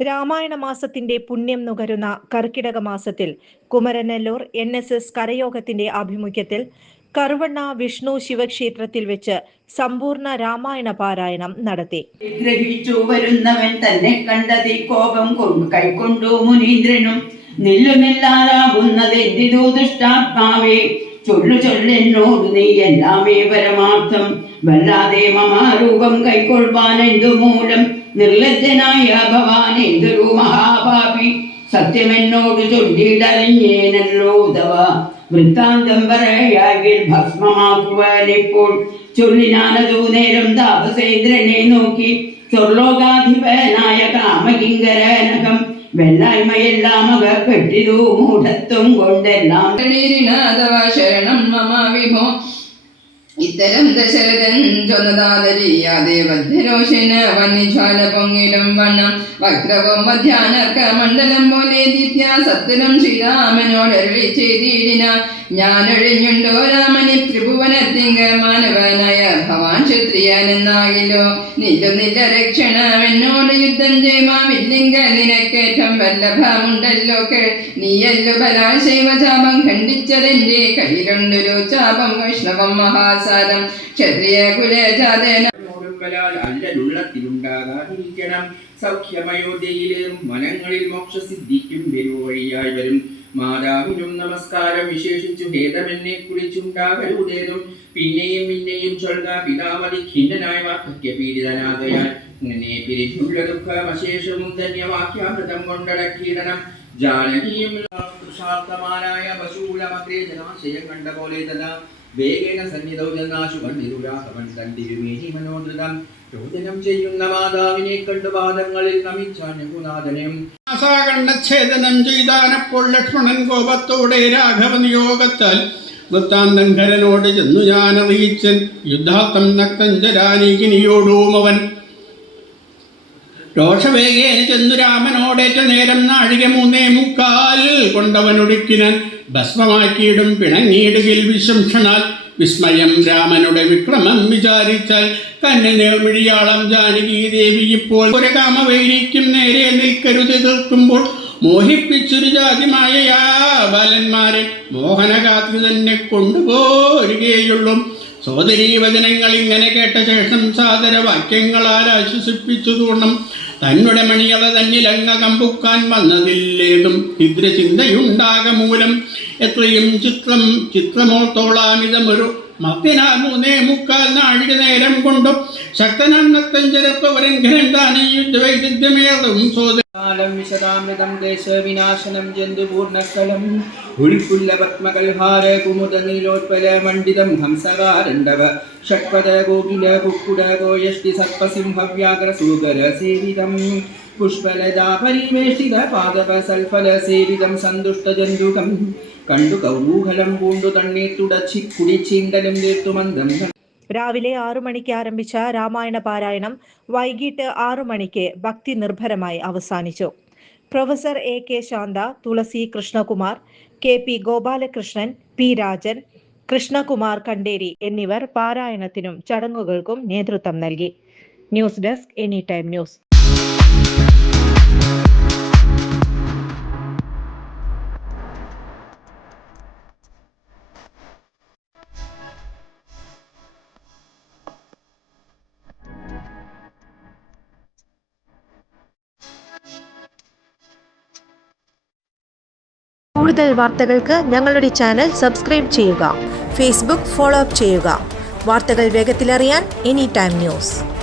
രാമായണ മാസത്തിന്റെ പുണ്യം നുകരുന്ന കർക്കിടക മാസത്തിൽ കുമരനെല്ലൂർ NSS കരയോഗത്തിന്റെ ആഭിമുഖ്യത്തിൽ കറുവണ്ണ വിഷ്ണു ശിവക്ഷേത്രത്തിൽ വെച്ച് സമ്പൂർണ്ണ രാമായണ പാരായണം നടത്തി. ഗ്രഹിച്ചു വരുന്നവൻ തന്നെ കണ്ടതി കോപം കൈക്കൊണ്ടു മുനീന്ദ്രനും നില്ലുനില്ലാതാകുന്നതെന്തിതു ദുഷ്ടാത്മാവേ ചൊല്ലെന്നോട് നീ എല്ലാമേ പരമാർത്ഥം വല്ലാതെ മമാരൂപം കൈക്കൊള്ളുവാൻ എന്തു മൂലം നിർലജ്ജനായ ഭവാൻ എന്തൊരു മഹാപാപി സത്യമെന്നോട് ചൊല്ലിടറിഞ്ഞേനല്ലോ തവ വൃത്താന്തം പറയാകിൽ ഭസ്മമാക്കുവാനിപ്പോൾ ചൊല്ലിനാനതു നേരം താപസേന്ദ്രനെ നോക്കി സ്വർലോകാധിപനായ കാമകിങ്കരനകം വെല്ലായ്മയെല്ലാം അകപ്പെട്ടിതു മൂഢത്വം കൊണ്ടെല്ലാം ശരണം മമ വിഭോ ഇത്തരം ദശരഥൻ ചൊന്നതാതരിയാതെ വധ്യരോഷന വന്യജ്വാല പൊങ്ങിടും വണ്ണം വക്രവും മധ്യാനർക്ക മണ്ഡലം പോലെ ദിവ്യ സത്യനം ശ്രീരാമനോടരുളി ചെയ്തിടിന ഞാനൊഴിഞ്ഞുണ്ടോ രാമനി ത്രിഭുവനത്തിങ്ക മാനവനായ ഭവാൻ ക്ഷത്രിയനെന്നാകിലോ നില്ലുന്നില്ല രക്ഷണം എന്നോട് യുദ്ധം ചെയ്യുമാവില്ലിങ്ക നിനക്കേറ്റം വല്ലഭമുണ്ടല്ലോ നീയല്ലു ബലാശൈവ ചാപം ഖണ്ഡിച്ചതെന്റെ കയ്യിലുണ്ടൊരു ചാപം വൈഷ്ണവം മഹാസാരം ക്ഷത്രിയ കുലജാതേന അല്ലലുള്ളത്തിലുണ്ടാകാതിരിക്കണം. സൗഖ്യമയോധ്യയിലും മനങ്ങളിൽ മോക്ഷസിദ്ധിക്കും വരുവഴിയായി വരും. മാതാവിനും നമസ്കാരം വിശേഷിച്ചു ഭേദമെന്നെ കുറിച്ചുണ്ടാകരുതേതും പിന്നെയും ചൊൽക പിതാമതി ഖിന്നനായ വാക്യ പീഡിതനാകയാൽ ഇങ്ങനെ പിരിച്ചുള്ള ദുഃഖം അശേഷവും ധന്യവാക്യാമൃതം കൊണ്ടടക്കിയിടണം. ജാനകിയും കൃഷാർത്ഥമാനായ പശൂലമഗ്രേ ജനാശയം കണ്ട പോലെ തഥാ വേഗേന സന്നിധൗ ജനാശു കണ്ണിരുരാഹവൻ കണ്ടിരുമേഹി മനോധൃതം രോദനം ചെയ്യുന്ന മാതാവിനെ കണ്ടു പാദങ്ങളിൽ നമിച്ചാൻ രഘുനാഥനും കണ്ണച്ഛേദനം ചെയ്താനപ്പോൾ ലക്ഷ്മണൻ കോപത്തോടെ രാഘവ നിയോഗത്താൽ വൃത്താന്തങ്കരനോട് ചെന്നു ഞാൻ അറിയിച്ചൻ യുദ്ധാർത്ഥം നക്തഞ്ചരാനീകിനിയോടും അവൻ രോഷവേഗേന ചെന്നു രാമനോടേറ്റ നേരം നാഴിക 3:45 കൊണ്ടവനൊടുക്കിനാൻ ഭസ്മമാക്കിയിടും പിണങ്ങിയിടുകിൽ വിശംഷണാൽ വിസ്മയം രാമനുടെ വിക്രമം വിചാരിച്ചാൽ കണ്ണിൽ നേർമിഴിയാളം ജാനകി ദേവി ഇപ്പോൾ ഒരു കാമവൈരിക്കും നേരെ നിൽക്കരുത് തീർക്കുമ്പോൾ മോഹിപ്പിച്ചൊരു ജാതിമായയാ ബാലന്മാരെ മോഹനഗാത്രി തന്നെ കൊണ്ടുപോരുകയുള്ളൂ. സോദരീ വചനങ്ങൾ ഇങ്ങനെ കേട്ട ശേഷം സാദര വാക്യങ്ങളാൽ ആശ്വസിപ്പിച്ചു തോണം. തന്നെ മണിയള തന്നിലങ്ങ കമ്പുക്കാൻ വന്നതില്ലേതും ഹിദ്രചിന്തയുണ്ടാക മൂലം എത്രയും ചിത്രമോത്തോളാമിതമൊരു മത്തിനാൽ 3:45 നാഴിക നേരം കൊണ്ടും ശക്തനാം നക്തഞ്ചരത്വരങ്കരൻ താനീ യുദ്ധവൈദ്യമേറും കാലം വിശദാമൃതം ദേശവിനാശനം ജന്തുപൂർണസ്ഥലം ഉൾപുല്ലപത്മകൽഹാര കുമുദ നീലോത്പല മണ്ഡിതം ഹംസകാരണ്ഡവ ഷഡ്പദ ഗോകില കുക്കുട ഗോയഷ്ടി സർപ്പസിംഹവ്യാഘ്ര സൂകര സേവിതം പുഷ്പലതാ പരിവേഷ്ടിത പാദപ സൽഫല സേവിതം സന്തുഷ്ട ജന്തുകം കണ്ടു കൗതൂഹലം പൂണ്ടു തണ്ണീർ തുടച്ചി കുടിച്ചീണ്ടലും തീർത്തു മന്ദം. രാവിലെ 6 മണിക്ക് ആരംഭിച്ച രാമായണ പാരായണം വൈകിട്ട് 6 മണിക്ക് ഭക്തി നിർഭരമായി അവസാനിച്ചു. പ്രൊഫസർ AK ശാന്ത, തുളസി കൃഷ്ണകുമാർ, KP ഗോപാലകൃഷ്ണൻ, P രാജൻ, കൃഷ്ണകുമാർ കണ്ടേരി എന്നിവർ പാരായണത്തിനും ചടങ്ങുകൾക്കും നേതൃത്വം നൽകി. News desk any time news. കൂടുതൽ വാർത്തകൾക്ക് ഞങ്ങളുടെ ചാനൽ സബ്സ്ക്രൈബ് ചെയ്യുക. ഫേസ്ബുക്ക് ഫോളോ അപ്പ് ചെയ്യുക. വാർത്തകൾ വേഗത്തിലറിയാൻ എനി ടൈം ന്യൂസ്.